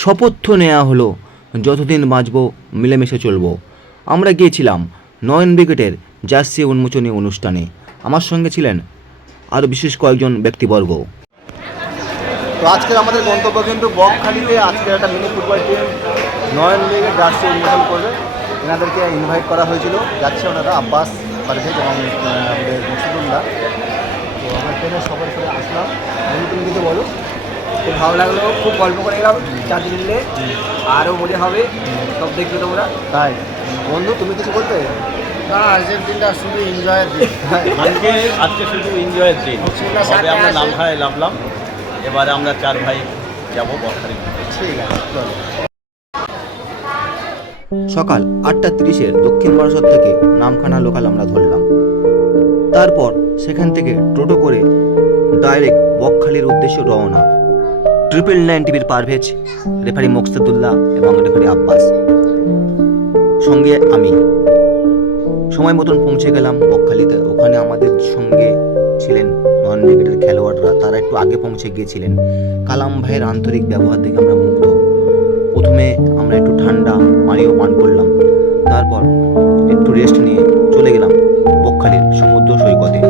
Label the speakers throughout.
Speaker 1: শপথ নেওয়া হলো। যতদিন বাঁচব, মিলেমিশে চলবো। আমরা গিয়েছিলাম নয়ন ব্রিগেডের জার্সি উন্মোচনী অনুষ্ঠানে। আমার সঙ্গে ছিলেন আরও বিশেষ কয়েকজন ব্যক্তিবর্গ। তো আজকের আমাদের গন্তব্য কিন্তু বকখালিতে। আজকের একটা মিনি ফুটবল টিম নয়ন লিগের জার্সি উন্মোচন করবে। এনাদেরকে ইনভাইট করা হয়েছিল। যাচ্ছে ওনারা আব্বাস পারভেজ এবং আমাদের মুসিদুল্লাহ তো আমরা ট্রেনে সবার করে আসলাম। তুমি কিছু বলো।
Speaker 2: খুব ভালো লাগল খুব গল্প করে গেলাম চারদিন মিলে। আরও মজা হবে সব দেখবে তোমরা।
Speaker 1: তাই? বন্ধু তুমি কিছু বলতে
Speaker 2: না আর্জেন্টিনা শুধু এনজয়ের দিন।
Speaker 3: আজকে আজকে শুধু এনজয়ের দিন। তবে আমরা
Speaker 2: আছে।
Speaker 3: নামখানায় নামলাম এবারে আমরা চার ভাই যাব বখারি
Speaker 1: ঠিক আছে সকাল আটটা তিরিশের দক্ষিণ বারাসত থেকে নামখানা লোকাল আমরা ধরলাম। তারপর সেখান থেকে টোটো করে ডাইরেক্ট বকখালির উদ্দেশ্যে রওনা। ট্রিপল নাইন টিভির পারভেজ রেফারি মোকসেদুল্লাহ এবং রেফারি আব্বাস সঙ্গে আমি। সময় মতন পৌঁছে গেলাম বকখালিতে। ওখানে আমাদের সঙ্গে ছিলেন নন ব্রিগেডের খেলোয়াড়রা। তারা একটু আগে পৌঁছে গিয়েছিলেন। কালাম ভাইয়ের আন্তরিক ব্যবহার দেখে আমরা মুগ্ধ। প্রথমে আমরা একটু ঠান্ডা পানীয় পান করলাম। তারপর একটু রেস্ট নিয়ে চলে গেলাম বকখালির সমুদ্র সৈকতে।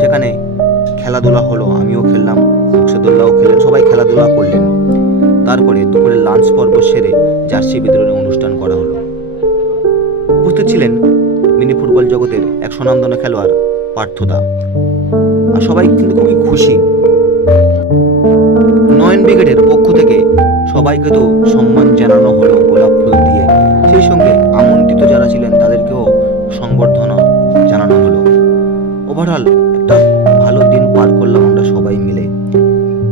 Speaker 1: সেখানে খেলাধুলা হলো, আমিও খেললাম। মুকসেদুল্লাহও খেলেন, সবাই খেলাধুলা করলেন। তারপরে দুপুরে লাঞ্চ পর্ব সেরে জার্সি বিতরণের অনুষ্ঠান করা হলো। উপস্থিত ছিলেন মিনি ফুটবল জগতের এক স্বনামধন্য খেলোয়াড় পার্থদা আর সবাই কিন্তু খুবই খুশি। নয়ন ব্রিগেডের পক্ষ থেকে সবাইকে তো সম্মান জানানো হলো গোলাপ ফুল দিয়ে। সেই সঙ্গে আমন্ত্রিত যারা ছিলেন, তাদেরকেও সংবর্ধনা জানানো হলো। ওভারঅল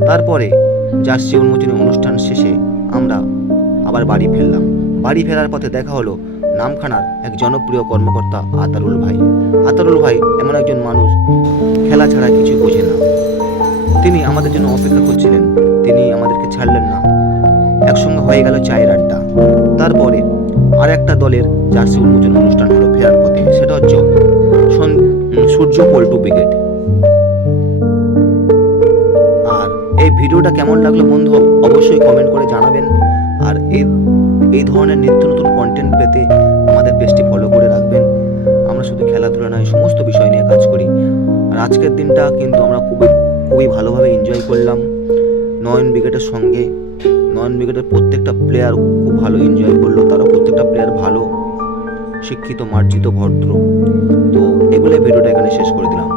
Speaker 1: তারপরে জার্সি উন্মোচনী অনুষ্ঠান শেষে আমরা আবার বাড়ি ফিরলাম। বাড়ি ফেরার পথে দেখা হলো নামখানার এক জনপ্রিয় কর্মকর্তা আতারুল ভাই। আতারুল ভাই এমন একজন মানুষ, খেলা ছাড়া কিছু বোঝে না। তিনি আমাদের জন্য অপেক্ষা করছিলেন, তিনি আমাদেরকে ছাড়লেন না। একসঙ্গে হয়ে গেল চায়ের আড্ডা। তারপরে আর একটা দলের জার্সি উন্মোচন অনুষ্ঠান হলো ফেরার পথে, সেটা হচ্ছে সূর্য পল্টু ব্রিগেড। এই ভিডিওটা কেমন লাগল বন্ধু? অবশ্যই কমেন্ট করে জানাবেন। আর এই এই ধরনের নিত্য নতুন কন্টেন্ট পেতে আমাদের পেজটি ফলো করে রাখবেন। আমরা শুধু খেলাধুলা নয়, সমস্ত বিষয় নিয়ে কাজ করি। আর আজকের দিনটা কিন্তু আমরা খুবই খুবই ভালোভাবে এনজয় করলাম। নয়ন ব্রিগেডের সঙ্গে, নয়ন ব্রিগেডের প্রত্যেকটা প্লেয়ার খুব ভালো এনজয় করল। তারা প্রত্যেকটা প্লেয়ার ভালো, শিক্ষিত, মার্জিত, ভদ্র। তো এগুলো ভিডিওটা এখানে শেষ করে দিলাম।